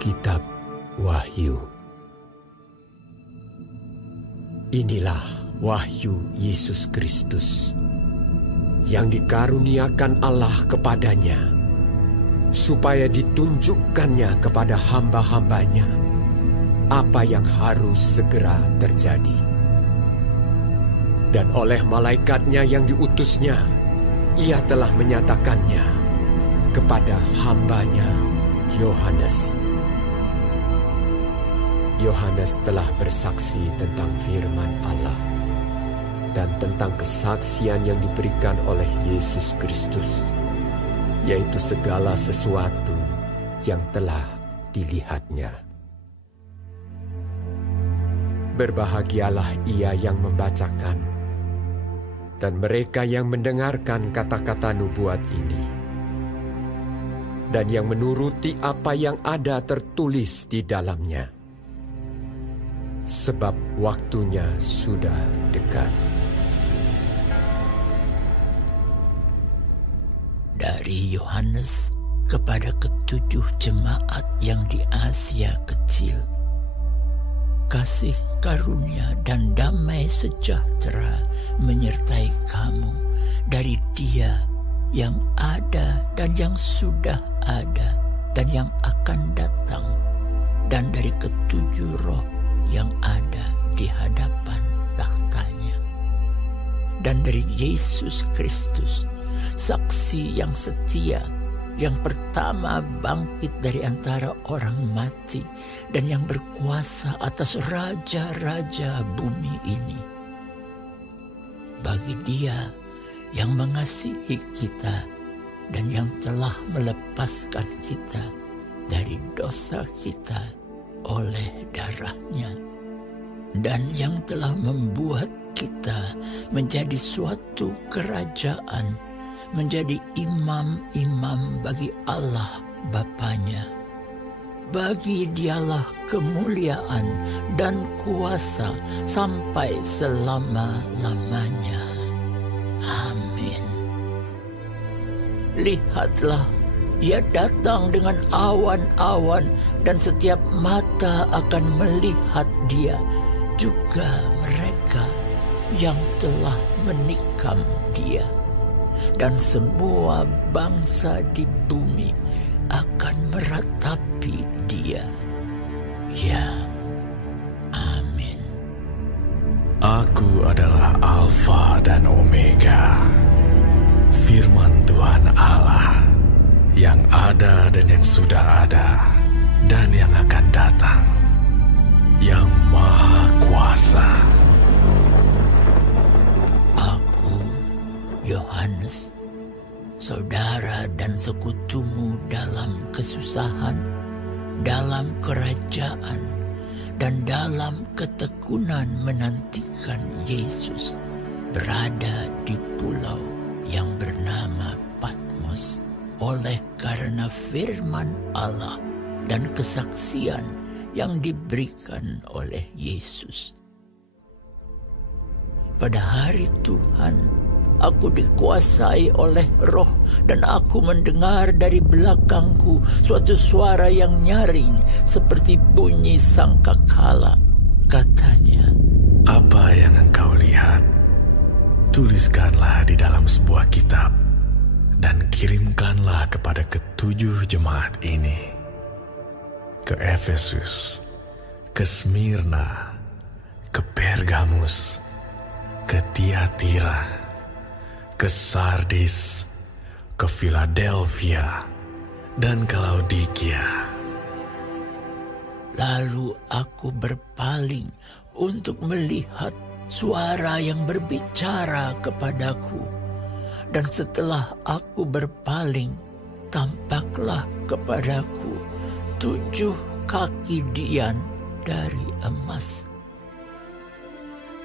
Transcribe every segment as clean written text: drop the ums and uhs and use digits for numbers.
Kitab Wahyu. Inilah wahyu Yesus Kristus yang dikaruniakan Allah kepadanya, supaya ditunjukkannya kepada hamba-hambanya apa yang harus segera terjadi. Dan oleh malaikatnya yang diutusnya, ia telah menyatakannya kepada hambanya Yohanes. Yohanes telah bersaksi tentang firman Allah dan tentang kesaksian yang diberikan oleh Yesus Kristus, yaitu segala sesuatu yang telah dilihatnya. Berbahagialah ia yang membacakan dan mereka yang mendengarkan kata-kata nubuat ini, dan yang menuruti apa yang ada tertulis di dalamnya, sebab waktunya sudah dekat. Dari Yohanes kepada ketujuh jemaat yang di Asia Kecil, kasih karunia dan damai sejahtera menyertai kamu dari Dia yang ada dan yang sudah ada dan yang akan datang, dan dari ketujuh roh yang ada di hadapan tahtanya, dan dari Yesus Kristus, saksi yang setia, yang pertama bangkit dari antara orang mati dan yang berkuasa atas raja-raja bumi ini. Bagi Dia yang mengasihi kita dan yang telah melepaskan kita dari dosa kita oleh darahnya, dan yang telah membuat kita menjadi suatu kerajaan, menjadi imam-imam bagi Allah Bapanya. Bagi Dialah kemuliaan dan kuasa sampai selama-lamanya. Amin. Lihatlah, Ia datang dengan awan-awan, dan setiap mata akan melihat Dia, juga mereka yang telah menikam Dia. Dan semua bangsa di bumi akan meratapi Dia. Ya, amin. Aku adalah Alfa dan Omega, firman Tuhan Allah, yang ada dan yang sudah ada, dan yang akan datang, yang Maha Kuasa. Aku, Yohanes, saudara dan sekutumu dalam kesusahan, dalam kerajaan, dan dalam ketekunan menantikan Yesus, berada di pulau yang bernama Patmos, oleh karena firman Allah dan kesaksian yang diberikan oleh Yesus. Pada hari Tuhan, aku dikuasai oleh Roh, dan aku mendengar dari belakangku suatu suara yang nyaring seperti bunyi sangkakala. Katanya, "Apa yang engkau lihat, tuliskanlah di dalam sebuah kitab, dan kirimkanlah kepada ketujuh jemaat ini: ke Efesus, ke Smyrna, ke Pergamus, ke Tiatira, ke Sardis, ke Philadelphia, dan ke Laodikia." Lalu aku berpaling untuk melihat suara yang berbicara kepadaku. Dan setelah aku berpaling, tampaklah kepadaku 7 kaki dian dari emas.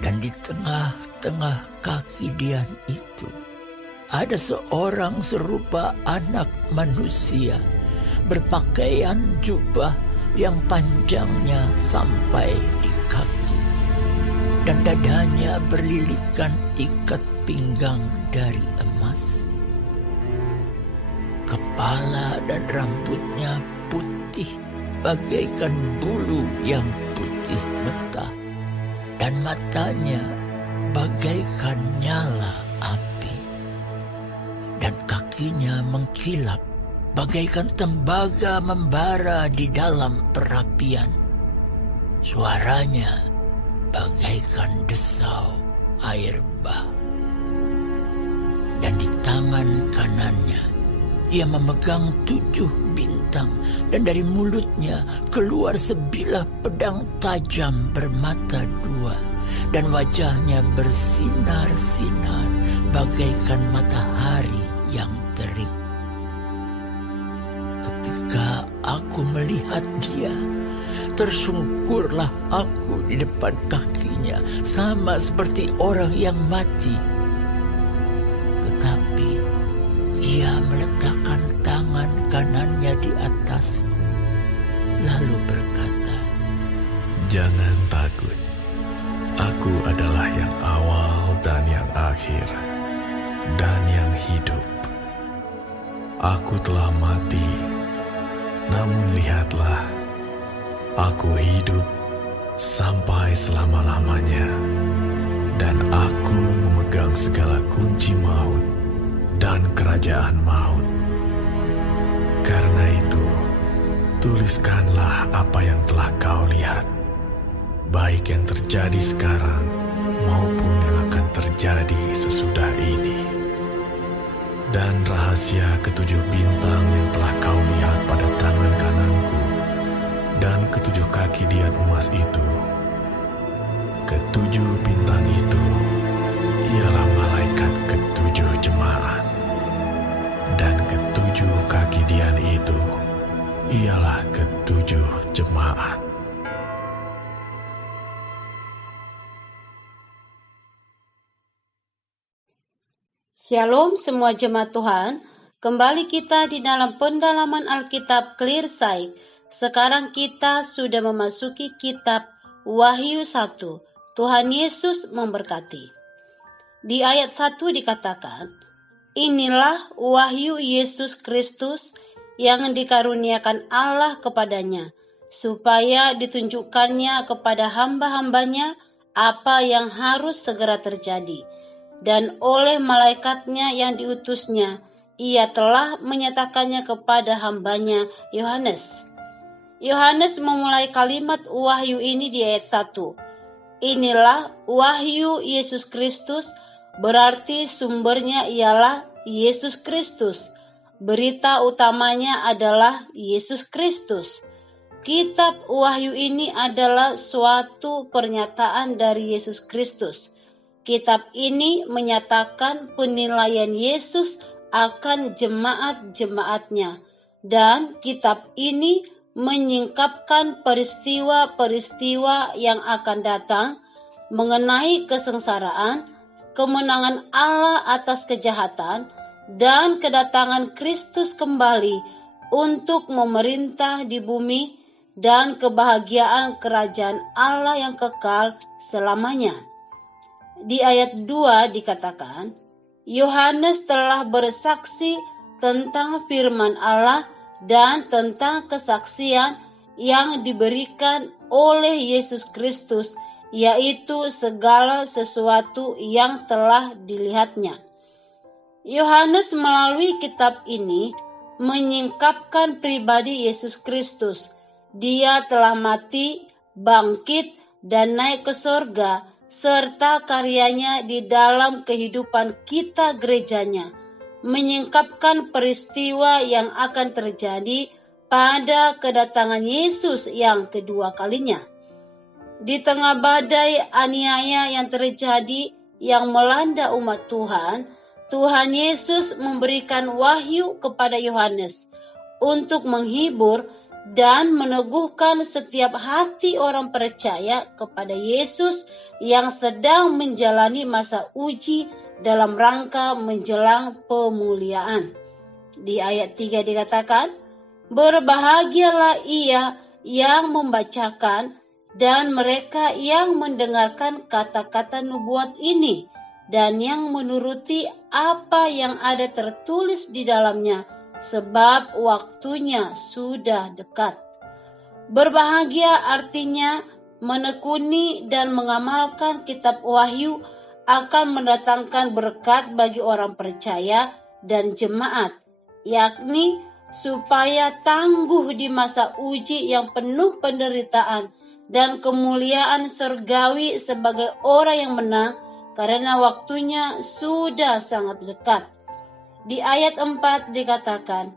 Dan di tengah-tengah kaki dian itu ada seorang serupa anak manusia, berpakaian jubah yang panjangnya sampai di kaki, dan dadanya berlilitkan ikat pinggang dari emas. Kepala dan rambutnya putih bagaikan bulu yang putih mentah, dan matanya bagaikan nyala api, dan kakinya mengkilap bagaikan tembaga membara di dalam perapian. Suaranya bagaikan desau air bah. Dan di tangan kanannya ia memegang 7 bintang, dan dari mulutnya keluar sebilah pedang tajam bermata 2, dan wajahnya bersinar-sinar bagaikan matahari yang terik. Ketika aku melihat dia, tersungkurlah aku di depan kakinya, sama seperti orang yang mati. Tetapi ia meletakkan tangan kanannya di atasku, lalu berkata, "Jangan takut, aku adalah yang awal dan yang akhir, dan yang hidup. Aku telah mati, namun lihatlah, aku hidup sampai selama-lamanya, dan aku memegang segala kunci maut dan kerajaan maut. Karena itu, tuliskanlah apa yang telah kau lihat, baik yang terjadi sekarang maupun yang akan terjadi sesudah ini. Dan rahasia 7 bintang yang telah kau lihat pada tangan kananku dan 7 kaki dian emas itu. 7 bintang itu ialah malaikat 7 jemaat, dan 7 kaki dian itu ialah 7 jemaat." Shalom semua jemaat Tuhan, kembali kita di dalam pendalaman Alkitab Clear Sight. Sekarang kita sudah memasuki kitab Wahyu 1. Tuhan Yesus memberkati. Di ayat 1 dikatakan, "Inilah wahyu Yesus Kristus yang dikaruniakan Allah kepadanya, supaya ditunjukkannya kepada hamba-hambanya apa yang harus segera terjadi. Dan oleh malaikatnya yang diutusnya, ia telah menyatakannya kepada hambanya Yohanes." Yohanes memulai kalimat wahyu ini di ayat 1. Inilah wahyu Yesus Kristus, berarti sumbernya ialah Yesus Kristus. Berita utamanya adalah Yesus Kristus. Kitab Wahyu ini adalah suatu pernyataan dari Yesus Kristus. Kitab ini menyatakan penilaian Yesus akan jemaat-jemaatnya, dan kitab ini menyingkapkan peristiwa-peristiwa yang akan datang mengenai kesengsaraan, kemenangan Allah atas kejahatan, dan kedatangan Kristus kembali untuk memerintah di bumi, dan kebahagiaan kerajaan Allah yang kekal selamanya. Di ayat 2 dikatakan, Yohanes telah bersaksi tentang firman Allah dan tentang kesaksian yang diberikan oleh Yesus Kristus, yaitu segala sesuatu yang telah dilihatnya. Yohanes melalui kitab ini menyingkapkan pribadi Yesus Kristus. Dia telah mati, bangkit, dan naik ke sorga, serta karyanya di dalam kehidupan kita gerejanya, menyingkapkan peristiwa yang akan terjadi pada kedatangan Yesus yang kedua kalinya. Di tengah badai aniaya yang terjadi yang melanda umat Tuhan, Tuhan Yesus memberikan wahyu kepada Yohanes untuk menghibur dan meneguhkan setiap hati orang percaya kepada Yesus yang sedang menjalani masa uji dalam rangka menjelang pemuliaan. Di ayat 3 dikatakan, "Berbahagialah ia yang membacakan dan mereka yang mendengarkan kata-kata nubuat ini dan yang menuruti apa yang ada tertulis di dalamnya, sebab waktunya sudah dekat." Berbahagia artinya menekuni dan mengamalkan kitab Wahyu akan mendatangkan berkat bagi orang percaya dan jemaat, yakni supaya tangguh di masa uji yang penuh penderitaan dan kemuliaan surgawi sebagai orang yang menang, karena waktunya sudah sangat dekat. Di ayat 4 dikatakan,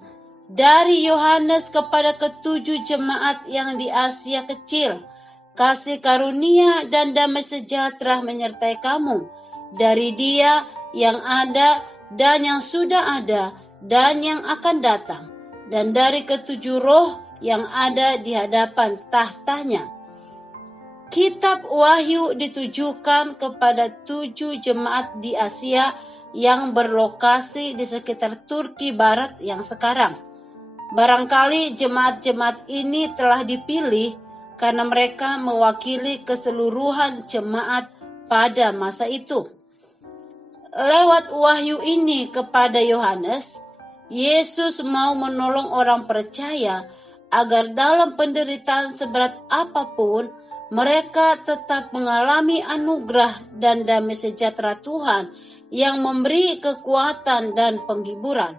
dari Yohanes kepada ketujuh jemaat yang di Asia Kecil, kasih karunia dan damai sejahtera menyertai kamu dari Dia yang ada dan yang sudah ada dan yang akan datang, dan dari ketujuh roh yang ada di hadapan tahtanya. Kitab Wahyu ditujukan kepada 7 jemaat di Asia yang berlokasi di sekitar Turki Barat yang sekarang. Barangkali jemaat-jemaat ini telah dipilih karena mereka mewakili keseluruhan jemaat pada masa itu. Lewat wahyu ini kepada Yohanes, Yesus mau menolong orang percaya agar dalam penderitaan seberat apapun mereka tetap mengalami anugerah dan damai sejahtera Tuhan yang memberi kekuatan dan penghiburan.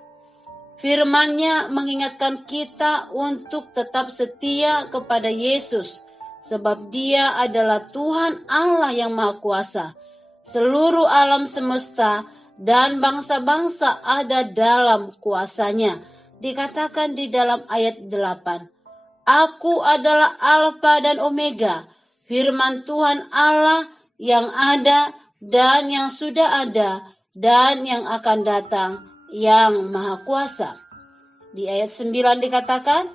Firman-Nya mengingatkan kita untuk tetap setia kepada Yesus, sebab Dia adalah Tuhan Allah yang Maha Kuasa. Seluruh alam semesta dan bangsa-bangsa ada dalam kuasa-Nya. Dikatakan di dalam ayat 8, Aku adalah Alfa dan Omega, firman Tuhan Allah yang ada dan yang sudah ada dan yang akan datang, yang Maha Kuasa. Di ayat 9 dikatakan,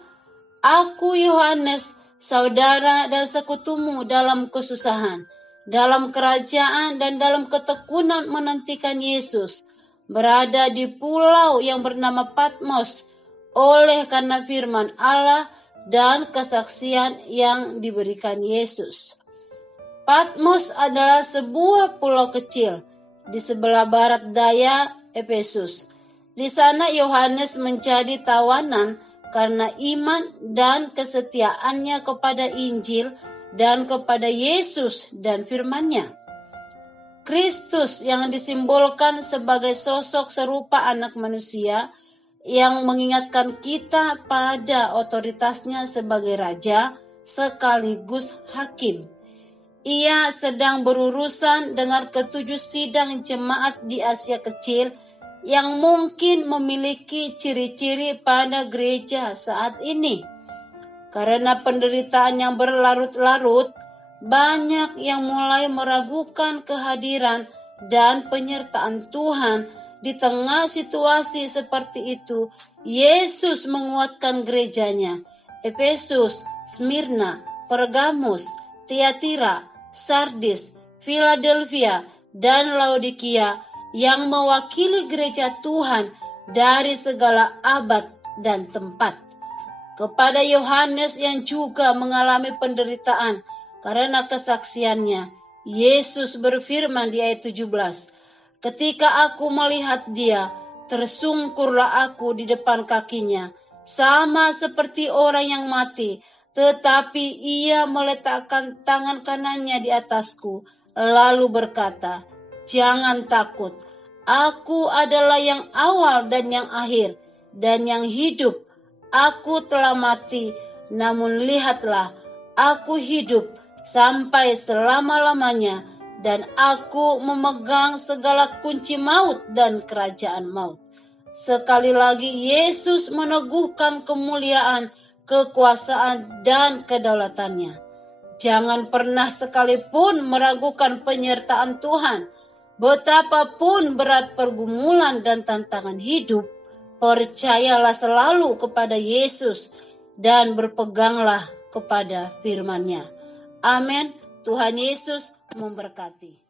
Aku Yohanes, saudara dan sekutumu dalam kesusahan, dalam kerajaan dan dalam ketekunan menantikan Yesus, berada di pulau yang bernama Patmos, oleh karena firman Allah dan kesaksian yang diberikan Yesus. Patmos adalah sebuah pulau kecil di sebelah barat daya Efesus. Di sana Yohanes menjadi tawanan karena iman dan kesetiaannya kepada Injil dan kepada Yesus dan firman-Nya. Kristus yang disimbolkan sebagai sosok serupa anak manusia yang mengingatkan kita pada otoritasnya sebagai raja sekaligus hakim. Ia sedang berurusan dengan ketujuh sidang jemaat di Asia Kecil yang mungkin memiliki ciri-ciri pada gereja saat ini. Karena penderitaan yang berlarut-larut, banyak yang mulai meragukan kehadiran dan penyertaan Tuhan. Di tengah situasi seperti itu, Yesus menguatkan gerejanya, Efesus, Smyrna, Pergamus, Tiatira, Sardis, Philadelphia, dan Laodikia yang mewakili gereja Tuhan dari segala abad dan tempat. Kepada Yohanes yang juga mengalami penderitaan karena kesaksiannya, Yesus berfirman di ayat 17, Ketika aku melihat Dia, tersungkurlah aku di depan kakinya, sama seperti orang yang mati, tetapi Ia meletakkan tangan kanannya di atasku, lalu berkata, Jangan takut, aku adalah yang awal dan yang akhir, dan yang hidup. Aku telah mati, namun lihatlah, aku hidup sampai selama-lamanya, dan aku memegang segala kunci maut dan kerajaan maut. Sekali lagi Yesus meneguhkan kemuliaan, kekuasaan, dan kedaulatannya. Jangan pernah sekalipun meragukan penyertaan Tuhan. Betapapun berat pergumulan dan tantangan hidup, percayalah selalu kepada Yesus dan berpeganglah kepada firman-Nya. Amin. Tuhan Yesus memberkati.